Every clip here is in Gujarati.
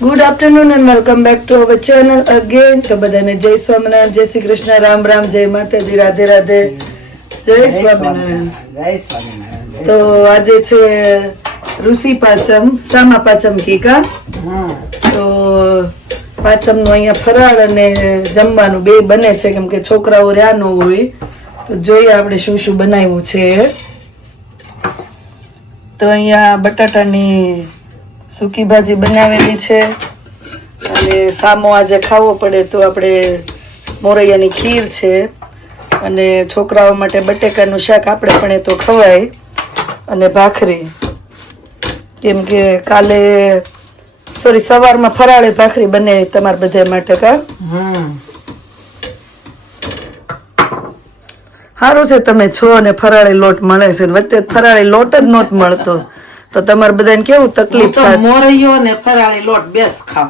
Good afternoon and welcome back to our channel again. તો બધાને જય સ્વામિનારાયણ, જય શ્રી કૃષ્ણ, રામ રામ, જય માતાજી, રાધે રાધે, જય સ્વામિનારાયણ. તો આજે છે ઋષિ પાંચમ, સામા પાંચમ કી કા. તો પાંચમ નું અહીંયા ફરાળ અને જમવાનું બે બને છે, કેમ કે છોકરાઓ રહ્યા ન હોય. તો જોઈએ આપણે શું શું બનાવ્યું છે. તો અહીંયા બટાટાની સૂકી ભાજી બનાવેલી છે, અને સામો આજે ખાવો પડે તો આપણે મોરૈયાની ખીર છે, અને છોકરાઓ માટે બટેકાનું શાક આપણે પણ એ તો ખવાય, અને ભાખરી, કેમ કે કાલે સવારમાં ફરાળી ભાખરી બને તમારા બધા માટે. કા સારું છે તમે છો અને ફરાળી લોટ મળે છે, વચ્ચે ફરાળી લોટ જ નહોતો મળતો તો તમારે બધાને કેવું તકલીફ થાય. મોરૈયો ને ફરાળી લોટ બેસ ખાવ.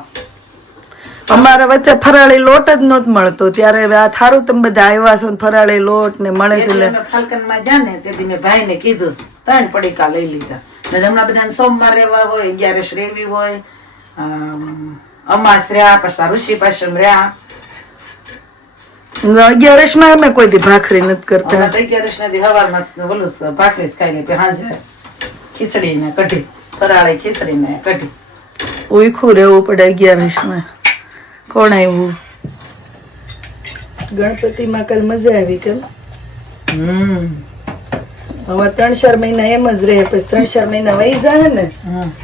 અમારા વચ્ચે ફરાળી લોટ જ નહોતો મળતો, ત્યારે આ થારું તમે બધા આવ્યા છો ને ફરાળી લોટ ને મળે છે. ફાલ્કન માં જાને તેથી મેં ભાઈ ને કીધું 3 પડીકા લઈ લીધા. હમણાં બધા સોમવાર રહેવા હોય, 11 રેવી હોય, અમાસ રહ્યા, પછી ઋષિ પાંચમ રહ્યા. 11 માં અમે કોઈ દી ભાખરી નથી કરતા. 11 ના દી હવારમાં ઓલું ભાખરી ખાઈ લે, સાંજે ખીચડી ને કઢી, ફરાળી ખીચડી ને કઢી. ઉઈખું રહેવું પડે 11 માં. કોણ આવ્યું? ગણપતિ માં કાલ મજા આવી. કાલ હવે 3-4 મહિના એમ જ રહે, પછી 3-4 મહિના વહી જાય ને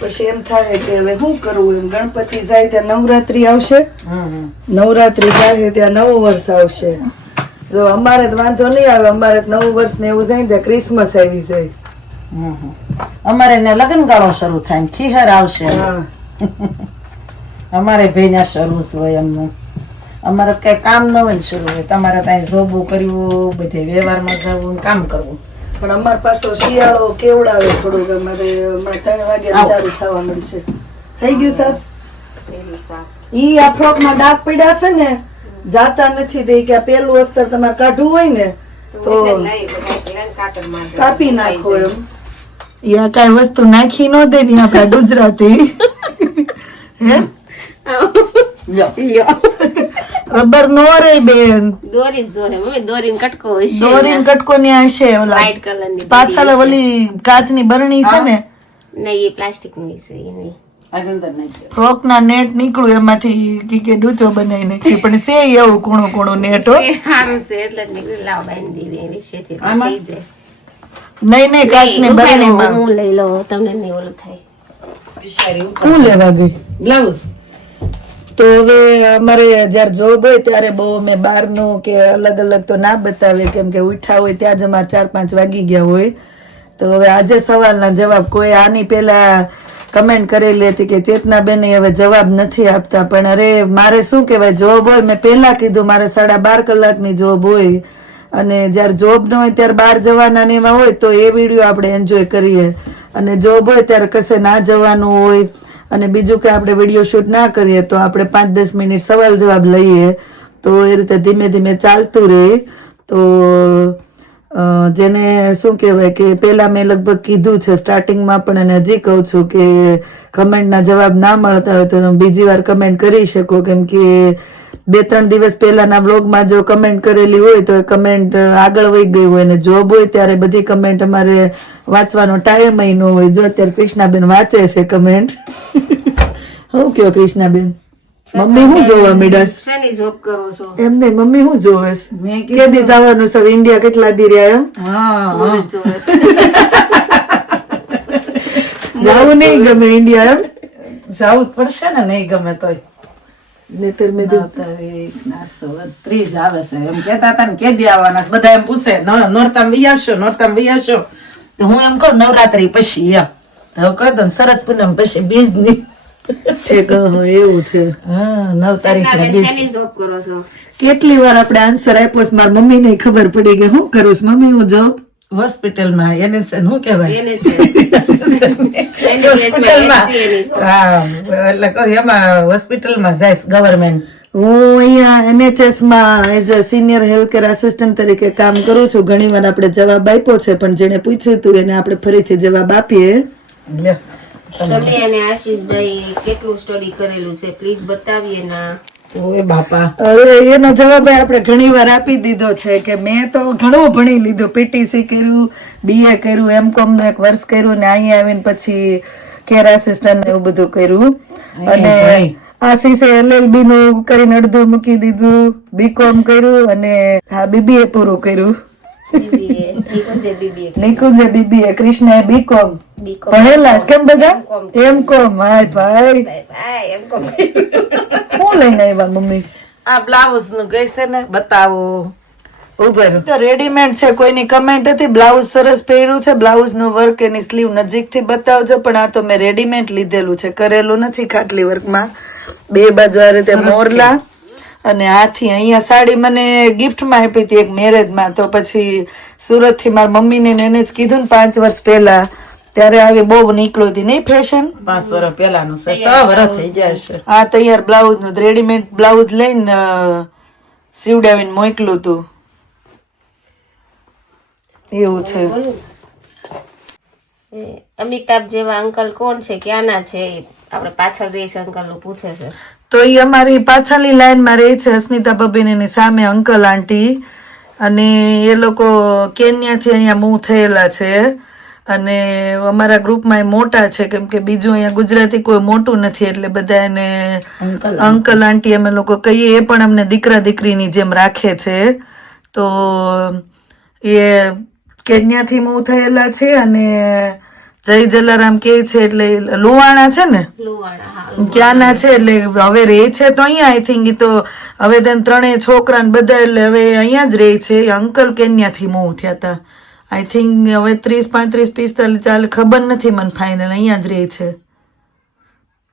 પછી એમ થાય કે હવે શું કરવું. એમ ગણપતિ જાય ત્યાં નવરાત્રી આવશે, નવરાત્રી જાય ત્યાં નવું વર્ષ આવશે. જો અમારે તો વાંધો નહીં આવે, અમારે નવું વર્ષ ને એવું જાય ત્યાં ક્રિસમસ આવી જાય. અમારે ને લગ્ન ગાળો શરૂ થાય ને ખીહર આવશે. અમારે ભેના શરૂ હોય એમનું. અમારે કઈ કામ ન હોય ને શરૂ હોય. તમારે ત્યાં જોબું કર્યું, બધે વ્યવહારમાં જવું, કામ કરવું. પણ અમાર પાછો શિયાળો કેવડાવે થોડુંક. અમારે 3 વાગે ચાલુ થવા મળશે. થઈ ગયું સાહેબ? ઈ આ ફ્રોક માં ડાઘ પડ્યા છે ને, જાતા નથી દે કે પેલું અસ્તર તમારે કાઢવું હોય ને તો કાપી નાખો. એમ યા કઈ વસ્તુ નાખી ન દે ની આપડા ગુજરાતી. હે રબર નો રે બેન, દોરી જોહે મમ્મી, દોરીન કટકો હોય છે. દોરીન કટકો ની હશે. ઓલા વ્હાઈટ કલર ની પાછળ ઓલી કાચની બરણી છે ને, નહીં એ પ્લાસ્ટિક ની છે. એ નહીં ફ્રોક ના નેટ નીકળ્યું એમાંથી કે ડૂચો બનાવી નાખ્યું, પણ છે એવું કૂણું કૂણું નેટ હો. સારું છે એટલે જ નીકળી લાવ બાંધી દેવી વિશેથી થઈ જાય. નહીં કાચની બરણીમાં હું લઈ લઉં, તમને નહીં ઓલું થાય. હું લેવા ગઈ બ્લાઉઝ. તો હવે અમારે જયારે જોબ હોય ત્યારે બહુ અમે બહારનું કે અલગ અલગ તો ના બતાવે, કેમ કે ઉઠ્યા હોય ત્યાં જ અમારે 4-5 વાગી ગયા હોય. તો હવે આજે સવાલના જવાબ કોઈ આની પેલા કમેન્ટ કરેલી હતી કે ચેતનાબેન હવે જવાબ નથી આપતા, પણ અરે મારે શું કહેવાય, જોબ હોય મેં પહેલા કીધું મારે 12.5 કલાકની જોબ હોય, અને જયારે જોબ ન હોય ત્યારે બહાર જવાના ને એમાં હોય તો એ વિડીયો આપણે એન્જોય કરીએ, અને જોબ હોય ત્યારે કશે ના જવાનું હોય અને બીજું કે આપણે વિડીયો શૂટ ના કરીએ તો આપણે 5-10 મિનિટ સવાલ જવાબ લઈએ. તો એ રીતે ધીમે ધીમે ચાલતું રહે. તો જેને શું કહેવાય કે પહેલા મેં લગભગ કીધું છે સ્ટાર્ટિંગમાં પણ, અને હજી કહું છું કે કમેન્ટના જવાબ ના મળતા હોય તો તમે બીજી વાર કમેન્ટ કરી શકો, કેમ કે 2-3 દિવસ પહેલાના બ્લોગમાં જો કમેન્ટ કરેલી હોય તો એ કમેન્ટ આગળ વહી ગઈ હોય, અને જોબ હોય ત્યારે બધી કમેન્ટ અમારે વાંચવાનો ટાઈમ ન હોય. જો અત્યારે કૃષ્ણાબેન વાંચે છે કમેન્ટ. શું કયો કૃષ્ણાબેન? મમ્મી શું જોવા મીડાસ? શેની જોબ કરો છો? એમ નહીં, મમ્મી શું જોવે છે? કેદી જવાનું છે ઇન્ડિયા? કેટલા દી રહ્યા? જવું નહીં ગમે ઇન્ડિયા? એમ જવું પડશે ને, નહીં ગમે તોય. નહીતર મેં તો 30 આવે છે એમ કેતા હતા ને, કેદી આવવાના બધા એમ પૂછે નોરતામ વહી આવશો. તો હું એમ કહું નવરાત્રી પછી. એમ હવે કહી દઉં શરદ પૂનમ પછી 20 ની. ઠીક, એવું છે. 9 તારીખે શેની જોબ કરો છો? કેટલી વાર આપણે આન્સર આપ્યો છે, મારી મમ્મી ને ખબર પડી કે હું કરું છું. મમ્મી હું જોબ હોસ્પિટલમાં એને શું કહેવાય, એને છે એમાં હોસ્પિટલમાં જાય ગવર્મેન્ટ. હું અહીંયા NHS માં as a senior health care assistant તરીકે કામ કરું છું. ઘણી વાર આપણે જવાબ આપ્યો છે, પણ જેને પૂછ્યું હતું એને આપણે ફરીથી જવાબ આપીએ. તમે અને આશીષભાઈ કેટલું સ્ટડી કરેલું છે પ્લીઝ બતાવીએ ના. ઓય બાપા, હવે એનો જવાબ આપણે ઘણી વાર આપી દીધો છે કે મેં તો ઘણું ભણી લીધું. પીટીસી કર્યું, બીએ કર્યું, એમકોમ નું 1 વર્ષ કર્યું ને અહીંયા આવીને પછી કેર આસિસ્ટન્ટ એવું બધું કર્યું. અને આશીષે LLB નું કરીને અડધું મૂકી દીધું, બીકોમ કર્યું અને BBA પૂરું કર્યું. નિકુંજે BBA, કૃષ્ણએ બીકોમ ભણેલા કેમ બધા એમકોમ. હાય ભાઈ શું લઈને આવ્યા મમ્મી? આ બ્લાઉઝ નું ગઈ છે ને, બતાવો. ઉભર તો રેડીમેડ છે, કોઈની કમેન્ટ હતી. બ્લાઉઝ સરસ પહેર્યું છે, બ્લાઉઝ નું વર્ક એની સ્લીવ નજીકથી બતાવજો. પણ આ તો મેં રેડીમેડ લીધેલું છે, કરેલું નથી ખાટલી વર્કમાં. 2 બાજુ આ રીતે મોરલા અને આથી અહીંયા સાડી મને ગિફ્ટમાં આપી હતી એક મેરેજમાં. તો પછી સુરત થી મારી મમ્મીને એને જ કીધું ને 5 વર્ષ પહેલા, ત્યારે આવી બહુ નીકળ્યું હતી નહીં ફેશન. 5 વર્ષ પહેલાનું છે, 6 વર્ષ થઈ ગયા છે. આ તૈયાર બ્લાઉઝ નું રેડીમેડ બ્લાઉઝ લઈને સીવડાવીને મોકલું તું. એવું છે. અમિતાભ જેવા અંકલ કોણ છે, ક્યાંના છે? આપણે પાછળ રહી છે અંકલ નું પૂછે છે. તો એ અમારી પાછળની લાઈનમાં રહે છે, અસ્મિતા ભાભીની સામે અંકલ આંટી. અને એ લોકો કેન્યાથી અહીંયા મૂવ થયેલા છે. અને અમારા ગ્રુપમાં એ મોટા છે, કેમ કે બીજું અહીંયા ગુજરાતી કોઈ મોટું નથી, એટલે બધા એને અંકલ આંટી અમે લોકો કહીએ. એ પણ અમને દીકરા દીકરીની જેમ રાખે છે. તો એ કેન્યાથી મૂવ થયેલા છે અને જય જલારામ કે છે, એટલે લુવાણા છે ને, ક્યાંના છે. એટલે હવે રહે છે તો અહીંયા. આઈ થિંક તો હવે તેને 3 છોકરા ને બધા, એટલે હવે અહીંયા જ રહે છે. અંકલ કેન્યાથી મૂવ થયા હતા. આઈ થિંક હવે 30, 35, 45 ચાલે, ખબર નથી મને ફાઇનલ. અહીંયા જ રહે છે.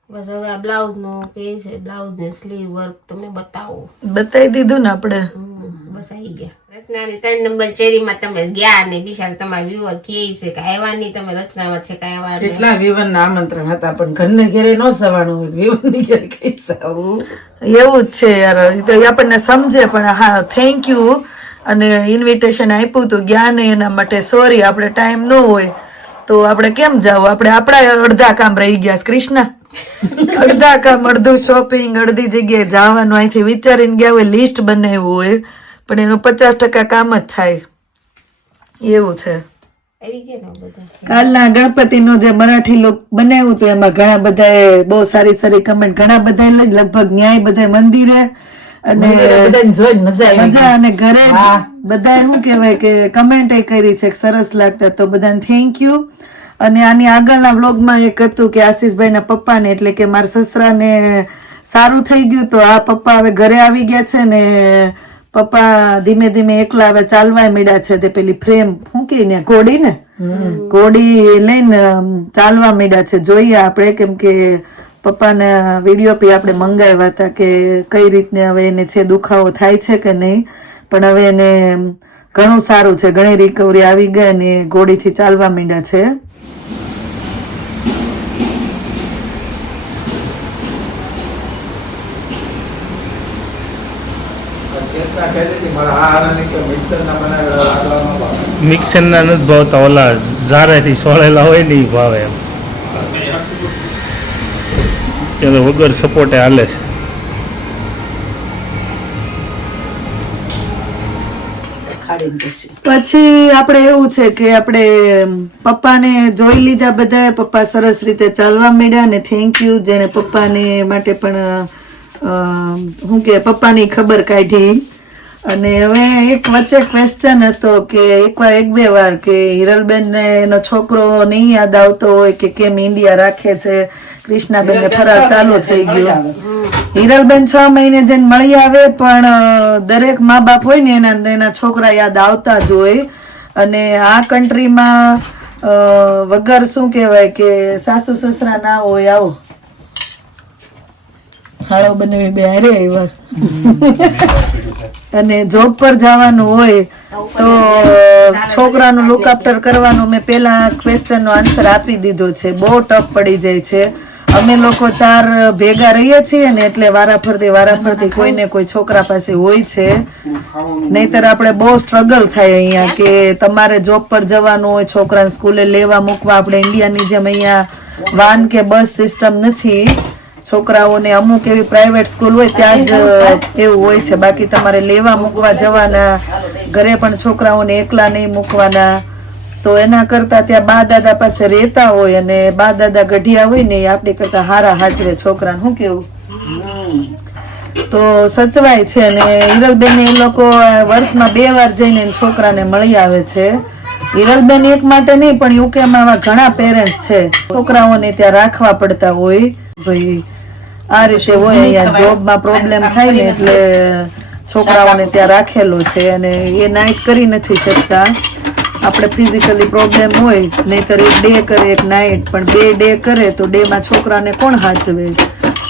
બસ હવે આ બ્લાઉઝ નો પેજ છે, બ્લાઉઝ ને સ્લીવ વર્ક તમે બતાવો. બતાવી દીધું ને આપણે. બસ આવી ગયા. રચનાની 3 નંબર ચેરીમાં તમે ગયા ને બિચાર તમારા વ્યુઅર કે છે કે આવ્યા નહીં, તમે રચનામાં છે કે આવ્યા નહીં. કેટલા વિવન ના આમંત્રણ હતા, પણ ઘરને ઘેરે ન જવાનું હોય, વિવન ની ઘેરે કઈ જવું. એવું જ છે યાર. એ તો આપણને સમજે. પણ હા, થેન્ક યુ. અને ઇન્વિટેશન આપ્યું હતું, ગયા નહીં એના માટે સોરી. આપણે ટાઈમ ન હોય તો આપણે કેમ જાવ? આપણે આપણા અડધા કામ રહી ગયા કૃષ્ણા. અડધા કામ, અડધું શોપિંગ, અડધી જગ્યાએ જવાનું. અહીંથી વિચારીને ગયા હોય, લિસ્ટ બનાવ્યું હોય, પણ એનું 50% કામ જ થાય. એવું છે. કાલના ગણપતિનો જે મરાઠી લોક બનાવ્યું હતું એમાં ઘણા બધા બહુ સારી સારી કમેન્ટ, ઘણા બધા લગભગ ન્યાય બધા મંદિરે અને મજા, અને ઘરે બધા શું કહેવાય કે કમેન્ટ એ કરી છે સરસ લાગતા. તો બધાને થેન્ક યુ. અને આની આગળના વ્લોગમાં એક હતું કે આશીષભાઈ ના પપ્પાને, એટલે કે મારા સસરાને સારું થઈ ગયું. તો આ પપ્પા હવે ઘરે આવી ગયા છે ને પપ્પા ધીમે ધીમે એકલા હવે ચાલવા માંડ્યા છે. તે પેલી ફ્રેમ શું કે ને ઘોડી ને, ઘોડી લઈને ચાલવા માંડ્યા છે. જોઈએ આપણે, કેમ કે પપ્પાને વિડીયો બી આપણે મંગાવ્યા હતા કે કઈ રીતને હવે એને છે દુખાવો થાય છે કે નહીં. પણ હવે એને ઘણું સારું છે, ઘણી રિકવરી આવી ગઈ અને ઘોડીથી ચાલવા માંડ્યા છે. મિક્સર ના નથી ભાવતા, ઓલા ઝારેથી સોળેલા હોય ને એ ભાવે. એમ ત્યાં વગર સપોર્ટે હાલે છે. પછી આપણે એવું છે કે આપણે પપ્પાને જોઈ લીધા બધા. પપ્પા સરસ રીતે ચાલવા માંડ્યા અને થેન્ક યુ જેને પપ્પાને માટે પણ શું કે પપ્પાની ખબર કાઢી. અને હવે એક વચ્ચે ક્વેશ્ચન હતો કે એક બે વાર કે હિરલબેન ને એનો છોકરો નહીં યાદ આવતો હોય કે કેમ ઇન્ડિયા રાખે છે. કૃષ્ણાબેન ને ફરાર ચાલુ થઈ ગયો. હિરલબેન 6 મહિને જઈને મળી આવે, પણ દરેક મા બાપ હોય ને એના છોકરા યાદ આવતા જ હોય. અને આ કન્ટ્રીમાં વગર શું કહેવાય કે સાસુ સસરા ના હોય. આવો ખાડો બનાવી બે હારે આવ્યા. અને જોબ પર જવાનું હોય તો છોકરાનું લુક આફ્ટર કરવાનું. મેં પેલા ક્વેશ્ચન નો આન્સર આપી દીધો છે. બહુ ટફ પડી જાય છે. અમે લોકો 4 ભેગા રહીએ છીએ ને, એટલે વારાફરતી કોઈને કોઈ છોકરા પાસે હોય છે. નહીતર આપણે બહુ સ્ટ્રગલ થાય અહીંયા કે તમારે જોબ પર જવાનું હોય, છોકરાને સ્કૂલે લેવા મૂકવા. આપણે ઇન્ડિયાની જેમ અહીંયા વાન કે બસ સિસ્ટમ નથી. છોકરાઓને અમુક એવી પ્રાઇવેટ સ્કૂલ હોય ત્યાં જ એવું હોય છે. બાકી તમારે લેવા મૂકવા જવાના, ઘરે પણ છોકરાઓને એકલા નહીં મૂકવાના. તો એના કરતા ત્યાં બા દાદા પાસે રહેતા હોય અને બા દાદા ગઢિયા હોય ને એ આપણી કરતા હારા હાજરે છોકરાને. શું કેવું? તો સચવાય છે. અને હિરલબેન એ લોકો વર્ષમાં 2 વાર જઈને છોકરાને મળી આવે છે. હિરલબેન એક માટે નહીં પણ યુકેમાં આવા ઘણા પેરેન્ટ્સ છે, છોકરાઓને ત્યાં રાખવા પડતા હોય. ભાઈ આ રીતે હોય, અહીંયા જોબમાં પ્રોબ્લેમ થાય ને એટલે છોકરાઓને ત્યાં રાખેલો છે. અને એ નાઇટ કરી નથી શકતા. આપણે ફિઝિકલી પ્રોબ્લેમ હોય, નહીતર એક ડે કરે એક નાઇટ, પણ 2 ડે કરે તો ડેમાં છોકરાને કોણ હાચવે?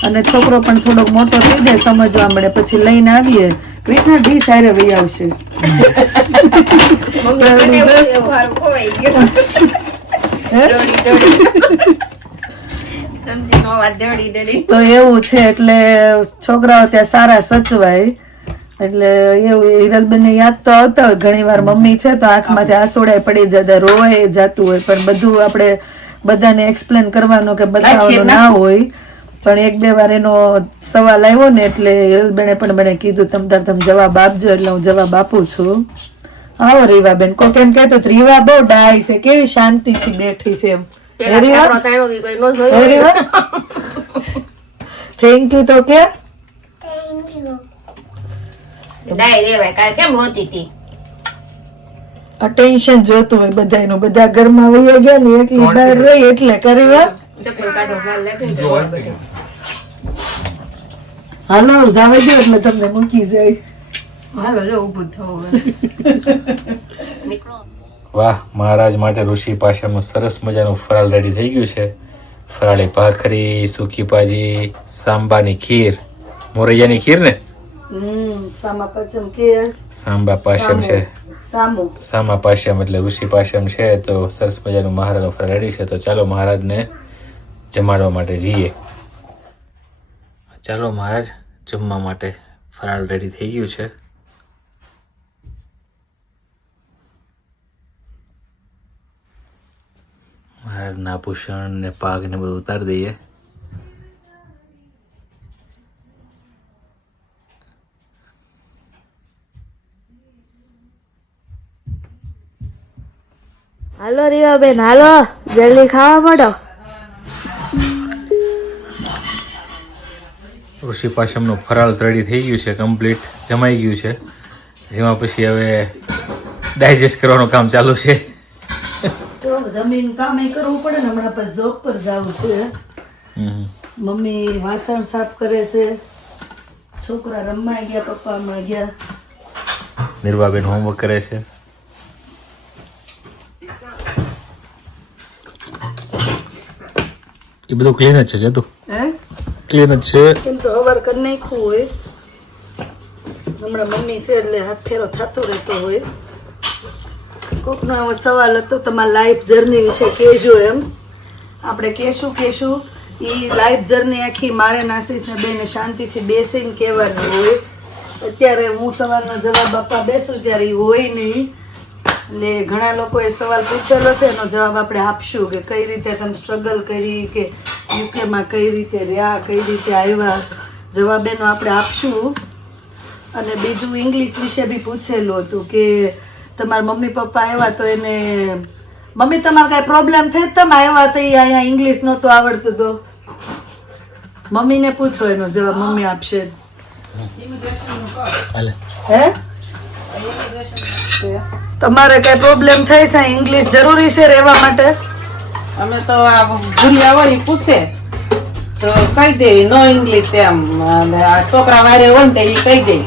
અને છોકરો પણ થોડોક મોટો થઈ જાય, સમજવા મળે, પછી લઈને આવીએ. કૃષ્ણ ડી સારે વહી આવશે. તો એવું છે એટલે છોકરાઓ ત્યાં સારા સચવાય. એટલે એવું હિરલબેન ને યાદ તો આવતા હોય ઘણી વાર, મમ્મી છે તો આંખમાંથી આંસુડાય પડી જતા, રોવાય જતું હોય, પણ બધું આપણે બધાને એક્સપ્લેન કરવાનો કે બતાવવાનો ના હોય. પણ 1-2 વાર એનો સવાલ આવ્યો ને એટલે હિરલબેને પણ મને કીધું તમે જવાબ આપજો, એટલે હું જવાબ આપું છું. આવો રીવાબેન. કોઈ કેમ કહેતો રીવા બહુ ડાય છે, કેવી શાંતિથી બેઠી છે એમ. થેન્ક યુ તો કે અટેન્શન જોતું હોય બધાનું. બધા ઘરમાં વહી ગયા ને એટલી બહાર રહી એટલે કરી. હાલો જાવે દો એટલે તમને મૂકી જાય. વાહ, મહારાજ માટે ઋષિ પાશાનું સરસ મજાનું ફરાળ રેડી થઈ ગયું છે. ફરાળી ભાખરી, સૂકી ભાજી, સાંબાની ખીર, મોરૈયાની ખીર ને સામા પાચમ કેસ સાંબા પાશમ છે, સામો સામા પાશમ એટલે ઋષિ પાશમ છે. તો સરસ મજાનું મહારાજનું ફરાળ રેડી છે. તો ચાલો મહારાજને જમાડવા માટે જઈએ. ચાલો મહારાજ, જમવા માટે ફરાળ રેડી થઈ ગયું છે. મહારાજના આભૂષણ ને પાગ ને બધું ઉતારી દઈએ. હાલો રીવાબેન, હાલો જલ્દી ખાવા માંડો. ઋષિ પાશમનું ફરાળ રેડી થઈ ગયું છે, કમ્પ્લીટ જમાઈ ગયું છે. જેમાં પછી હવે ડાયજેસ્ટ કરવાનું કામ ચાલુ છે. તો જમીન કામ કરવું પડે ને. હમણાં પછી જોબ પર જવું છે. મમ્મી વાસણ સાફ કરે છે, છોકરા રમવા ગયા, પપ્પા હમણાં ગયા. નિર્વાબેન હોમવર્ક કરે છે. એ બધું ક્લીન જ છે જતું, ક્લીન જ છે. કેમ તો હવાર કરી નાખ્યું હોય. હમણાં મમ્મી છે એટલે હાથ ફેરો થતો રહેતો હોય. કોકનો એવો સવાલ હતો તમારા લાઈફ જર્ની વિશે કહેજો એમ. આપણે કહેશું એ લાઈફ જર્ની આખી મારે નાસીસને બેને શાંતિથી બેસીને કહેવાની હોય. અત્યારે હું સવાલનો જવાબ આપવા બેસું ત્યારે એ હોય નહીં. એટલે ઘણા લોકોએ સવાલ પૂછેલો છે, એનો જવાબ આપણે આપશું કે કઈ રીતે તમે સ્ટ્રગલ કરી, કે યુકેમાં કઈ રીતે રહ્યા, કઈ રીતે આવ્યા. જવાબ એનો આપણે આપશું. અને બીજું ઇંગ્લિશ વિશે બી પૂછેલું હતું કે તમારા મમ્મી પપ્પા આવ્યા તો એને મમ્મી તમારે કાંઈ પ્રોબ્લેમ થઈ તમે આવ્યા તો એ અહીંયા ઇંગ્લિશ નહોતું આવડતું તો મમ્મીને પૂછો, એનો જવાબ મમ્મી આપશે. હે તમારે કઈ પ્રોબ્લેમ થાય છે? ઇંગ્લિશ જરૂરી છે રહેવા માટે? અમે તો આ ભૂલ્યા હોય પૂછે તો કહી દે નો ઇંગ્લિશ એમ. છોકરા વારે હોય ને એ કહી દે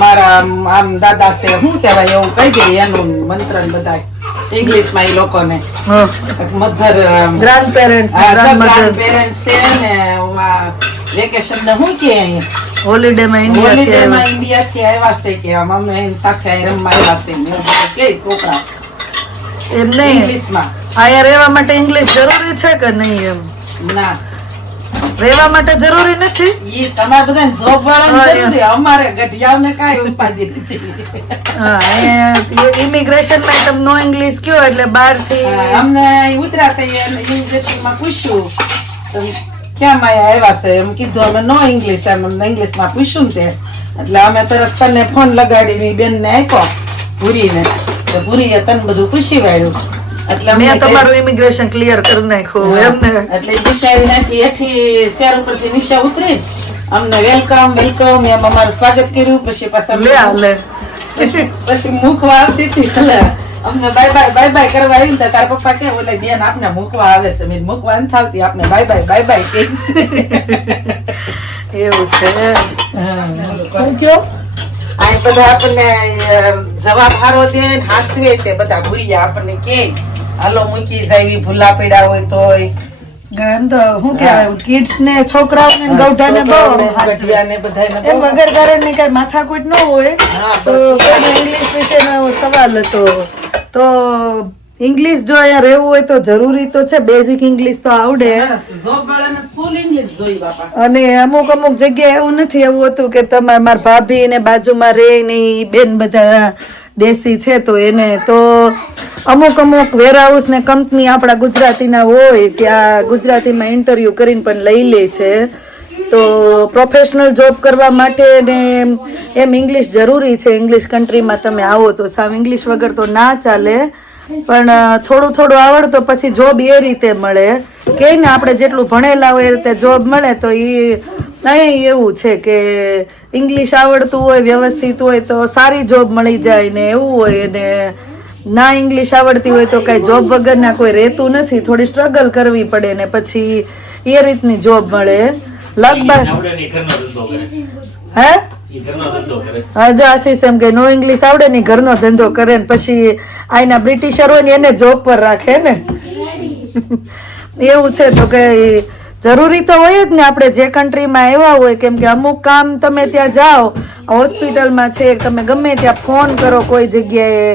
મારા આમ દાદા છે શું કહેવાય એવું કહી દે એનું મંત્ર બધા ઇંગ્લિશ માં એ લોકોને. મધર ગ્રાન્ડ પેરેન્ટ્સ છે ને વેકેશન ને શું કે હોલિડે માં ઇન્ડિયા થી આવ્યા છે કે મમ્મી એની સાથે રમવા આવ્યા છે કે છોકરા એમ નહીં ઇંગ્લિશ માં આયા રહેવા માટે ઇંગ્લિશ જરૂરી છે કે નહીં એમ? ના રહેવા માટે જરૂરી નથી. ઈ તમારે બધાને જોબ વાળાને જરૂરી, અમારે ગઢિયાઓને કાંઈ ઉપાધિ નથી. ઇમિગ્રેશન માં તમે નો ઇંગ્લિશ કયો એટલે બહારથી અમને ઉતરાતા ઇંગ્લિશમાં પૂછ્યું તો ક્યાં માયા આવ્યા છે એમ કીધું. અમે નો ઇંગ્લિશ એમ ઇંગ્લિશમાં પૂછ્યું ને તે એટલે અમે તરત તને ફોન લગાડીને બેનને આપ્યો ભૂરીને, તો ભૂરીએ તને બધું પૂછી વાળ્યું. એટલે મેં તમારું ઇમિગ્રેશન ક્લિયર કરી નાખ્યું એમ ને. એટલે નિશાળીનાથી હેઠી શહેર ઉપરથી નિશા ઉતરી અમને વેલકમ વેલકમ એમ અમારું સ્વાગત કર્યું. પછી પાછા પછી મૂકવા આવતી હતી એટલે અમને બાય બાય કરવા આવી ને તારા પપ્પા કે ઓલે બેન આપને મૂકવા આવે છે. મેં મૂકવા નથી આવતી, આપને બાય બાય કે એવું છે. હું કયો આ બધા આપણને જવાબ હારો દે ને હાસવે તે બધા ભૂરિયા આપણને કે હાલો મૂકી જાય ભૂલા પડ્યા હોય તોય. એમ તો શું કહેવાય કિડ્સ ને છોકરાઓને ગૌઢાને બહુ ગઢિયાને બધાને એમ વગર કારણે કઈ માથાકૂટ ન હોય. તો ઇંગ્લિશ વિશેનો એવો સવાલ હતો. તો ઇંગ્લિશ જો અહીંયા રહેવું હોય તો જરૂરી તો છે, બેઝિક ઇંગ્લિશ તો આવડે. જોબ વાળાને ફૂલ ઇંગ્લિશ જોઈ બાપા. અને અમુક જગ્યાએ એવું નથી, એવું હતું કે તમારે મારા ભાભી ને બાજુમાં રહે ને ઈ બેન બધા દેશી છે તો એને તો અમુક વેરહાઉસ ને કંપની આપણા ગુજરાતીના હોય ત્યાં ગુજરાતીમાં ઇન્ટરવ્યુ કરીને પણ લઈ લે છે. તો પ્રોફેશનલ જોબ કરવા માટે ને એમ ઇંગ્લિશ જરૂરી છે. ઇંગ્લિશ કન્ટ્રીમાં તમે આવો તો સાવ ઇંગ્લિશ વગર તો ના ચાલે, પણ થોડું આવડતો પછી જોબ એ રીતે મળે કે ને આપણે જેટલું ભણેલા હોય એ રીતે જોબ મળે. તો એ અહીં એવું છે કે ઇંગ્લિશ આવડતું હોય વ્યવસ્થિત હોય તો સારી જોબ મળી જાય ને એવું હોય, ને ના ઇંગ્લિશ આવડતી હોય તો કઈ જોબ વગરના કોઈ રહેતું નથી, થોડી સ્ટ્રગલ કરવી પડે ને પછી એ રીતની જોબ મળે. લગભગ હે હજુ આશીષ એમ કે નો ઇંગ્લિશ આવડે ને ઘરનો ધંધો કરે ને પછી આના બ્રિટિશર હોય ને એને જોબ પર રાખે ને એવું છે. તો કે જરૂરી તો હોય જ ને આપણે જે કન્ટ્રીમાં આવ્યા હોય, કેમ કે અમુક કામ તમે ત્યાં જાઓ હોસ્પિટલમાં છે, તમે ગમે ત્યાં ફોન કરો કોઈ જગ્યાએ,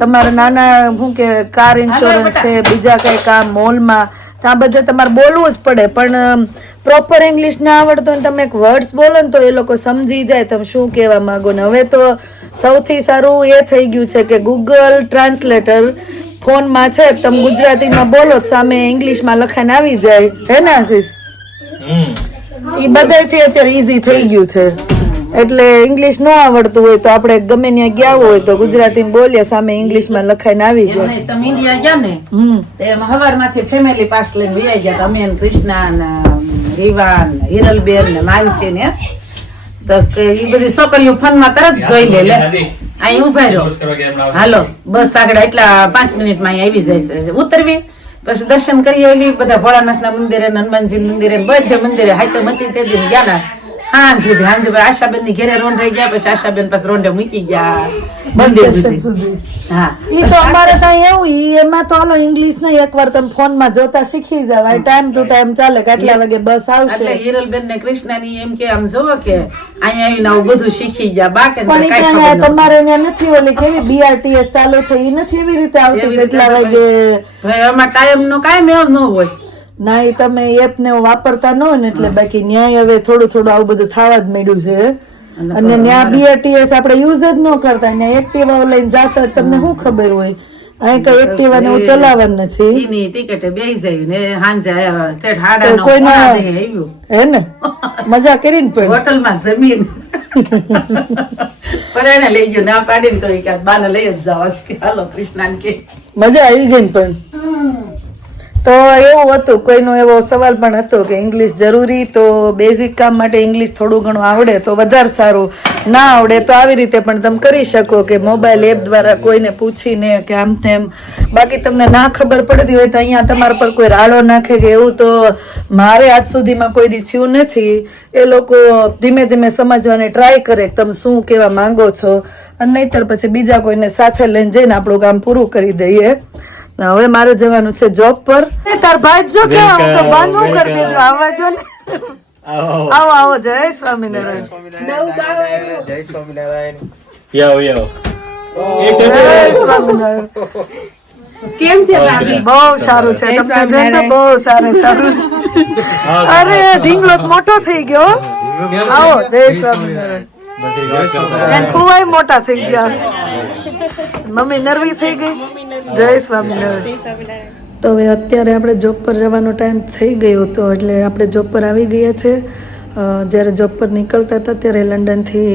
તમારા નાના શું કે કાર ઇન્સ્યોરન્સ છે, બીજા કઈ કામ મોલમાં, તો આ બધે તમારે બોલવું જ પડે. પણ પ્રોપર ઇંગ્લિશ ના આવડતો ને તમે એક વર્ડ્સ બોલો ને તો એ લોકો સમજી જાય તમે શું કહેવા માંગો. ને હવે તો સૌથી સારું એ થઈ ગયું છે કે ગૂગલ ટ્રાન્સલેટર ફોનમાં છે, તમે ગુજરાતીમાં બોલો સામે ઇંગ્લિશમાં લખાઈને આવી જાય. હે ને આશીષ? એ બધાથી અત્યારે ઈઝી થઈ ગયું છે. એટલે ઇંગ્લિશ ન આવડતું હોય તો આપણે ગમે ત્યાં ગયા હોય તો ગુજરાતીમાં બોલીએ સામે ઇંગ્લિશમાં લખાઈને આવી જાય. તમે ઇન્ડિયા ગયા ને તેમ હવારમાંથી ફેમિલી પાસ લઈને વહી ગયા. અમે કૃષ્ણા ને રીવા ને હિરલબેન ને માનસી ને તો એ બધી છોકરીઓ ફોનમાં તરત જોઈ લે અહીં ઉભા રહ્યો હાલો બસ આગળ એટલા 5 મિનિટમાં અહીં આવી જાય છે. ઉતરવી પછી દર્શન કરી આવી બધા ભોળાનાથના મંદિરે હનુમાનજી મંદિરે બધે મંદિરે હાથે મતી તે દિન ગયા ને હાંજે આશાબેન ની ઘેરે રોંઢે ગયા. પછી આશાબેન પાસે રોંઢે મૂકી ગયા મંદિર સુધી. હા ઈ તો અમારે ત્યાં એવું એમાં તો હાલો ઇંગ્લિશ ને એકવાર તમે ફોનમાં જોતા શીખી જાવ. ટાઈમ ટુ ટાઈમ ચાલે કે આટલા વાગે બસ આવશે. એટલે હિરલબેન ને કૃષ્ણાની એમ કે આમ જોવો કે અહીંયા આવીને આવું બધું શીખી ગયા. બાકી પણ ત્યાં તમારે ત્યાં નથી ઓલી કેવી BRTS ચાલુ થઈ નથી એવી રીતે આવતી કેટલા વાગે? ભાઈ આમાં ટાઈમ નો કાંઈ મેળ ન હોય. ના એ તમે એપ ને વાપરતા ન હોય ને એટલે બાકી ન્યાય હવે થોડું આવું બધું થવા જ માંડ્યું છે. અને ત્યાં BRTS આપણે યુઝ જ ન કરતા, ત્યાં એક્ટિવા લઈને જાતા તમને શું ખબર હોય? અહીં કઈ એક્ટિવા ને હું ચલાવવાનું નથી. એની ટિકિટે બેસી જાય ને હાંજે આવ્યા ઠેઠ હાડા કોઈને આવ્યું હે ને મજા કરીને પણ હોટલમાં જમીન પણ એને લઈ ગયો ના પાડીને તો કે બાને લઈ જ જાવ કે હાલો કૃષ્ણાન કે મજા આવી ગઈ ને પણ. તો એવું હતું, કોઈનો એવો સવાલ પણ હતો કે ઇંગ્લિશ જરૂરી, તો બેઝિક કામ માટે ઇંગ્લિશ થોડું ઘણું આવડે તો વધારે સારું, ના આવડે તો આવી રીતે પણ તમે કરી શકો કે મોબાઈલ એપ દ્વારા કોઈને પૂછીને કે આમ તેમ. બાકી તમને ના ખબર પડતી હોય તો અહીંયા તમારા પર કોઈ રાડો નાખે કે એવું તો મારે આજ સુધીમાં કોઈ દી થયું નથી. એ લોકો ધીમે ધીમે સમજવાની ટ્રાય કરે તમે શું કહેવા માંગો છો, અને નહીતર પછી બીજા કોઈને સાથે લઈને જઈને આપણું કામ પૂરું કરી દઈએ. હવે મારે જવાનું છે જોબ પર. તાર ભાઈ જો કે હું તો બંધ હું કરી દીધું. આવવા જો ને. આવો જય સ્વામિનારાયણ. જય સ્વામિનારાયણ. યો જય સ્વામિનારાયણ. કેમ છે ભાભી? બહુ સારું છે, તમને જોઈને તો બહુ સારું અરે ઢીંગલો તો મોટો થઈ ગયો. આવો જય સ્વામિનારાયણ. એન ફુવાય મોટા થઈ ગયા. મમ્મી નર્વી થઈ ગઈ. જય સ્વામિનારાયણ. તો હવે અત્યારે આપણે જોબ પર જવાનો ટાઈમ થઈ ગયો હતો એટલે આપણે જોબ પર આવી ગયા છે. જ્યારે જોબ પર નીકળતા હતા ત્યારે લંડનથી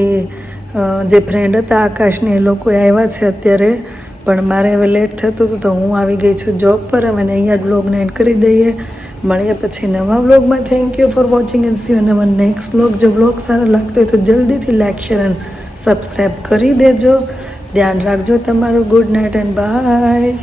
જે ફ્રેન્ડ હતા આકાશને એ લોકો આવ્યા છે અત્યારે, પણ મારે હવે લેટ થતું હતું તો હું આવી ગઈ છું જોબ પર. અમે અહીંયા જ બ્લોગને એન્ડ કરી દઈએ. મળીએ પછી નવા બ્લોગમાં. Thank you for watching and C you in our next blog. જો બ્લોગ સારો લાગતો હોય તો જલ્દીથી લાઈક શેર એન્ડ સબસ્ક્રાઈબ કરી દેજો. ધ્યાન રાખજો તમારું. Good night and by.